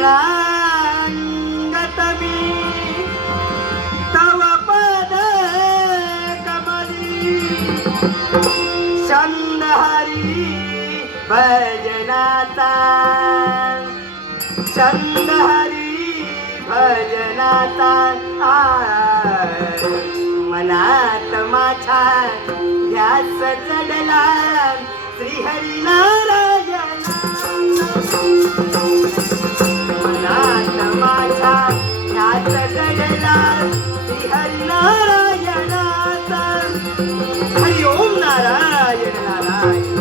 शरणागत मी तव पद कमली छंद हरी भजनाचा छंद हरी भजनाचा मनात माझ्या ध्यास चढला श्रीहरी नारायणा मनात माझ्या ध्यास चढला श्रीहरी नारायणाचा हरि ओम नारायण नारायण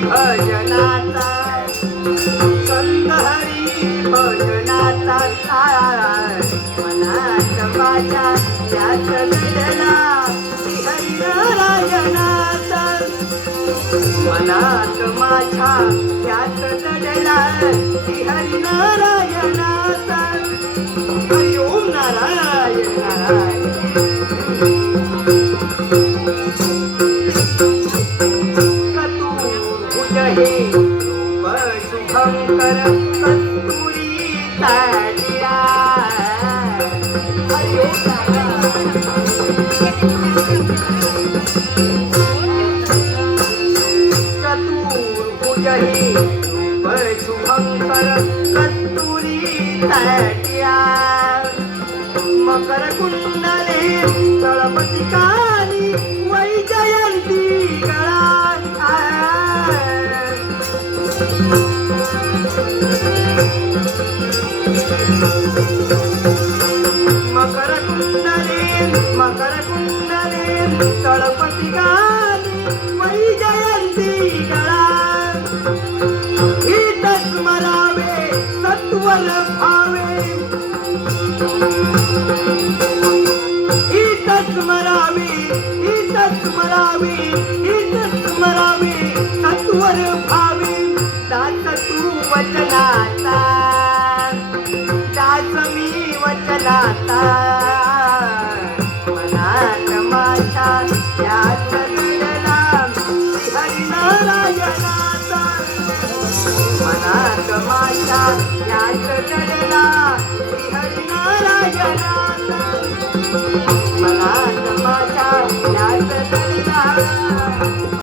भजनाचा संत हरी भजनाचा मनात माझ्या त्यात घडला हरी नारायणाचा मनात माझ्या त्यात घडला हरी नारायणाचा हरि ओम नारायण नारायण रूप शुभंकर कस्तुरी ताडिया चतुर्भुजहि रूप शुभंकर कस्तुरी ताडिया मकर कुंडले तळपती कानी वैजयंती गळा मकर कुंडले तळपती गाणी वैजयंती गळा हितच स्मरावे सत्वर भावे हितच स्मरावे सत्वर भावे दास तू वचनाता दास मी वचनाता मनात माझ्या यात घडला हरी नारायणाचा मनात माझ्या यात घडला हरी नारायणाचा मनात माझ्या यात घडला